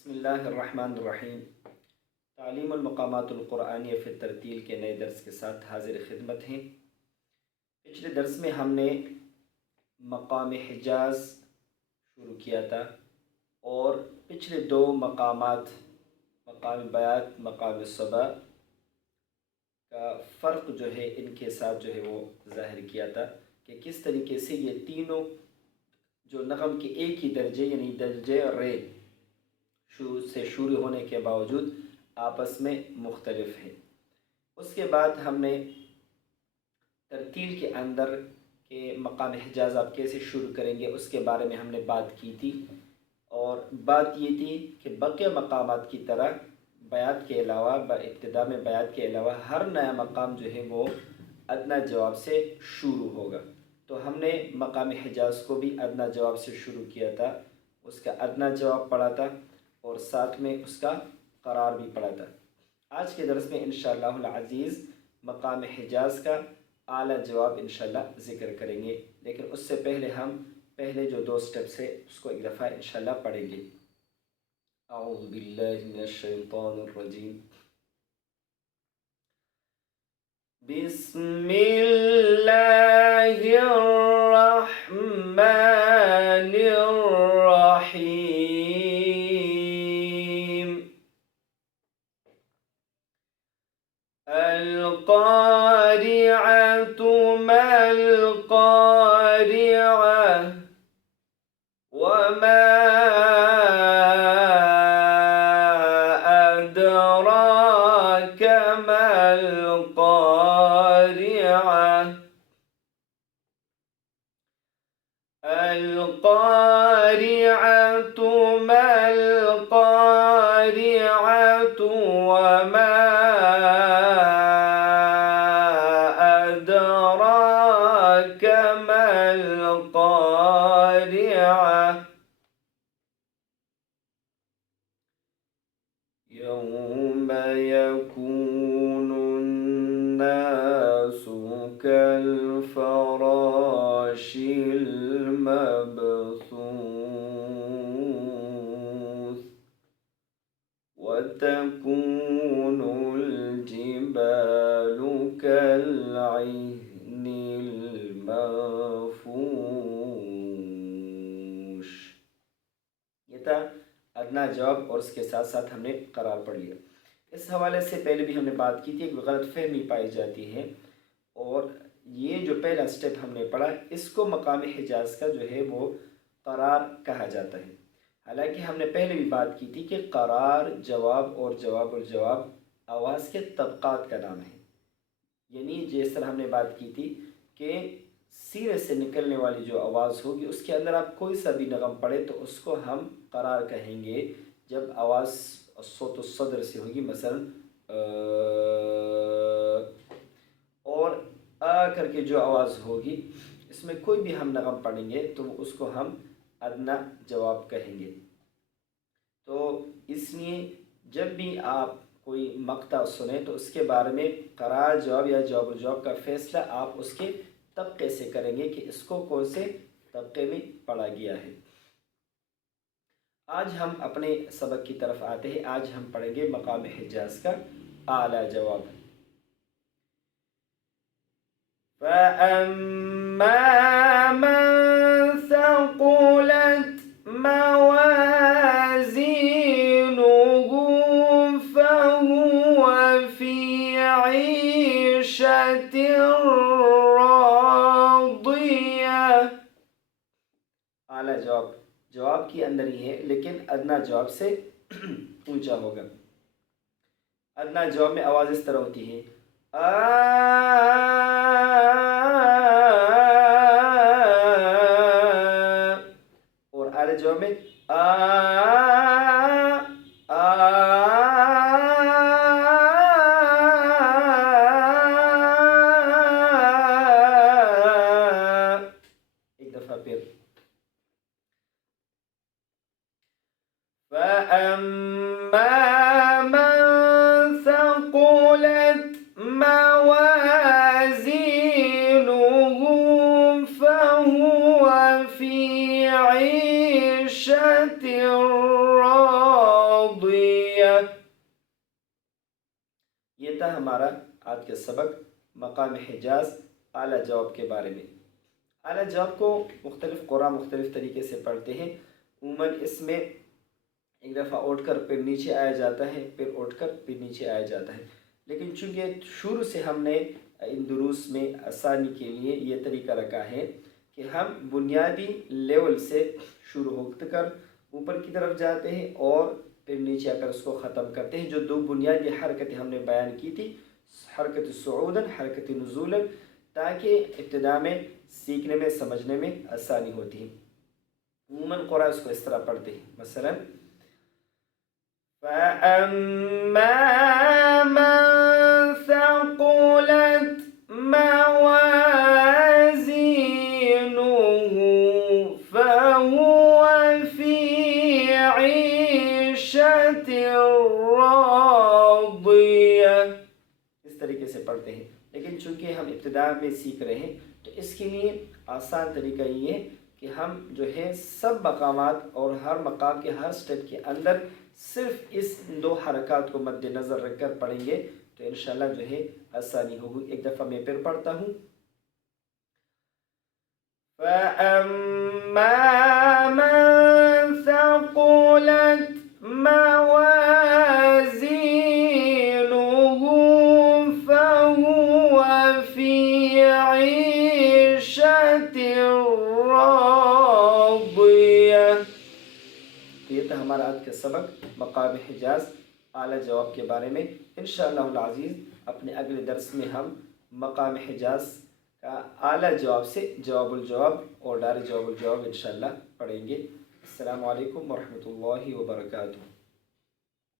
بسم اللہ الرحمن الرحیم۔ تعلیم المقامات القرآنیہ فی الترتیل کے نئے درس کے ساتھ حاضر خدمت ہیں۔ پچھلے درس میں ہم نے مقام حجاز شروع کیا تھا اور پچھلے دو مقامات مقام بیات مقام صبا کا فرق جو ہے ان کے ساتھ جو ہے وہ ظاہر کیا تھا کہ کس طریقے سے یہ تینوں جو نغم کے ایک ہی درجے یعنی درجے رے سے شروع ہونے کے باوجود آپس میں مختلف ہیں۔ اس کے بعد ہم نے ترتیل کے اندر کہ مقام حجاز آپ کیسے شروع کریں گے اس کے بارے میں ہم نے بات کی تھی، اور بات یہ تھی کہ بقیہ مقامات کی طرح بیات کے علاوہ ابتدا میں بیات کے علاوہ ہر نیا مقام جو ہے وہ ادنیٰ جواب سے شروع ہوگا۔ تو ہم نے مقام حجاز کو بھی ادنیٰ جواب سے شروع کیا تھا، اس کا ادنیٰ جواب پڑھا تھا اور ساتھ میں اس کا قرار بھی پڑھا تھا۔ آج کے درس میں انشاءاللہ العزیز مقام حجاز کا اعلیٰ جواب انشاءاللہ ذکر کریں گے، لیکن اس سے پہلے ہم پہلے جو دو سٹیپس ہے اس کو ایک دفعہ انشاءاللہ پڑھیں گے۔ اعوذ باللہ من الشیطان الرجیم، بسم اللہ الرحمن الرحیم۔ القارعة ما القارعة وما أدراك ما القارعة القارعة ما القارعة وما أدراك ما القارعة يوم يكون الناس كالفراش المبثوث وتكون الجبال كالعهن المنفوش۔ یہ تھا ادنیٰ جواب اور اس کے ساتھ ساتھ ہم نے قرار پڑھ لیا۔ اس حوالے سے پہلے بھی ہم نے بات کی تھی، ایک غلط فہمی پائی جاتی ہے، اور یہ جو پہلا سٹیپ ہم نے پڑھا اس کو مقام حجاز کا جو ہے وہ قرار کہا جاتا ہے۔ حالانکہ ہم نے پہلے بھی بات کی تھی کہ قرار، جواب اور جواب الجواب آواز کے طبقات کا نام ہے، یعنی جس طرح ہم نے بات کی تھی کہ سینے سے نکلنے والی جو آواز ہوگی اس کے اندر آپ کوئی سا بھی نغم پڑھے تو اس کو ہم قرار کہیں گے۔ جب آواز صوت الصدر سے ہوگی مثلا اور کر کے جو آواز ہوگی اس میں کوئی بھی ہم نغم پڑھیں گے تو اس کو ہم ادنیٰ جواب کہیں گے۔ تو اس لیے جب بھی آپ کوئی مقطع سنیں تو اس کے بارے میں قرار، جواب یا جواب الجواب کا فیصلہ آپ اس کے طبقے سے کریں گے کہ اس کو کون سے طبقے میں پڑھا گیا ہے۔ آج ہم اپنے سبق کی طرف آتے ہیں۔ آج ہم پڑھیں گے مقام حجاز کا اعلیٰ جواب۔ فَأَمَّا مَنْ ثَقُلَتْ موازينه فهو في عيشة راضية۔ اعلیٰ جواب کے اندر ہی ہے لیکن ادنیٰ جواب سے اونچا ہوگا۔ ادنیٰ جواب میں آواز اس طرح ہوتی ہے اور اعلیٰ جواب میں ایک دفعہ پھر فَأَمَّا مَنْ ثَقُلَتْ موازينه فهو في عيشة راضية تھا ہمارا آج کا سبق مقام حجاز اعلیٰ جواب کے بارے میں۔ اعلیٰ جواب کو مختلف قراء مختلف طریقے سے پڑھتے ہیں۔ عموماً اس میں ایک دفعہ اٹھ کر پھر نیچے آیا جاتا ہے، پھر اٹھ کر پھر نیچے آیا جاتا ہے، لیکن چونکہ شروع سے ہم نے ان دروس میں آسانی کے لیے یہ طریقہ رکھا ہے کہ ہم بنیادی لیول سے شروع ہو کر اوپر کی طرف جاتے ہیں اور پھر نیچے آ کر اس کو ختم کرتے ہیں۔ جو دو بنیادی حرکتیں ہم نے بیان کی تھی، حرکت صعوداً، حرکت نزولاً، تاکہ ابتدا میں سیکھنے میں سمجھنے میں آسانی ہوتی ہے۔ عموماً قرآن اس کو اس طرح پڑھتے ہیں، مثلا فَأَمَّا مَنْ ثَقُلَتْ موازينه فهو في عيشة راضية، اس طریقے سے پڑھتے ہیں، لیکن چونکہ ہم ابتدا میں سیکھ رہے ہیں تو اس کے لیے آسان طریقہ یہ ہے کہ ہم جو ہے سب مقامات اور ہر مقام کے ہر سٹیپ کے اندر صرف اس دو حرکات کو مد نظر رکھ کر پڑھیں گے تو انشاءاللہ جو ہے آسانی ہوگی۔ ایک دفعہ میں پھر پڑھتا ہوں۔ فَأَمَّا مَنْ ثَقُلَتْ موازينه فهو في عيشة راضية۔ یہ تھا ہمارا آج کا سبق مقام حجاز اعلیٰ جواب کے بارے میں۔ انشاءاللہ العزیز اپنے اگلے درس میں ہم مقام حجاز کا اعلیٰ جواب سے جواب الجواب اور ڈائریکٹ جواب الجواب انشاءاللہ پڑھیں گے۔ السلام علیکم ورحمۃ اللہ وبرکاتہ۔